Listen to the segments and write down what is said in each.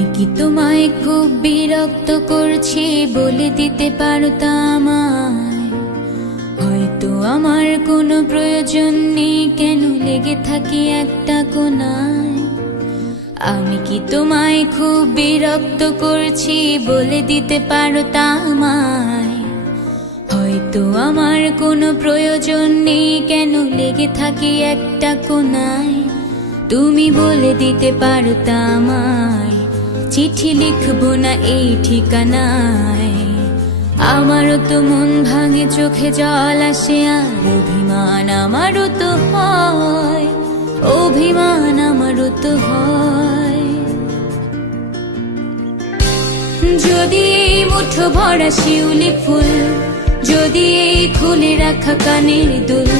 আমি কি তোমায় খুব বিরক্ত করছি বলে দিতে পারতা আমায়? হয়তো আমার কোনো প্রয়োজন নেই, কেন লেগে থাকি একটা কোনায়। আমি কি তোমায় খুব বিরক্ত করছি বলে দিতে পারতা আমায়? হয়তো আমার কোনো প্রয়োজন নেই, কেন লেগে থাকি একটা কোনায়। তুমি বলে দিতে পারতা আমায়, চিঠি লিখবো না এই ঠিকানায়। আমারও তো মন ভাঙে, চোখে জল আসে, আর অভিমান আমারও তো হয়, অভিমান আমারও তো হয়। যদি এই মুঠো ভরা শিউলি ফুল, যদি এই খুলে রাখা কানের দুল,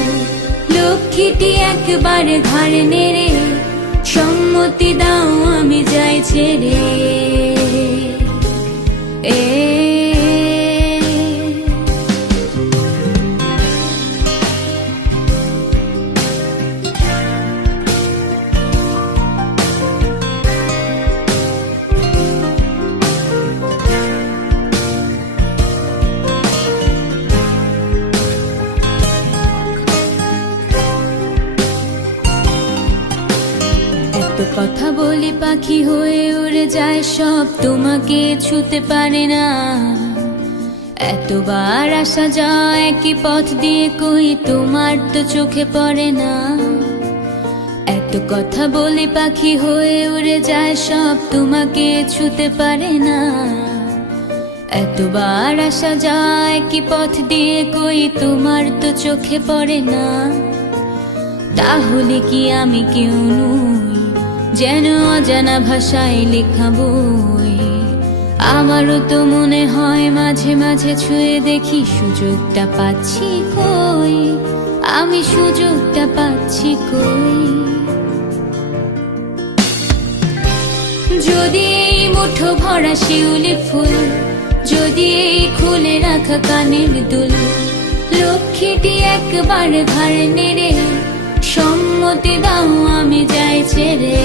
লক্ষ্মীটি একবারে ঘাড়ে নেড়ে সম্মতি দাও আমি যাই ছেড়ে। কথা বলি পাখি হয়ে উড়ে যায় সব, তোমাকে ছুতে পারে না। এতবার আসা যায় একই পথ দিয়ে, কই তোমার তো চোখে পড়ে না। এত কথা বলি পাখি হয়ে উড়ে যায় সব, তোমাকে ছুতে পারে না। এতবার আসা যায় একই পথ দিয়ে, কই তোমার তো চোখে পড়ে না। তাহলে কি আমি কেউ নই, যেন অজানা ভাষায় লেখা বই? আমারও তো মনে হয় মাঝে মাঝে ছুঁয়ে দেখি, সুযোগটা পাচ্ছি কই, আমি সুযোগটা পাচ্ছি কই। যদি এই মুঠো ভরা শিউলি ফুল, যদি এই খুলে রাখা কানের দুল, লক্ষ্মীটি একবার ঘাড় নেড়ে সম্মতি দাও আমি যাই ছেড়ে।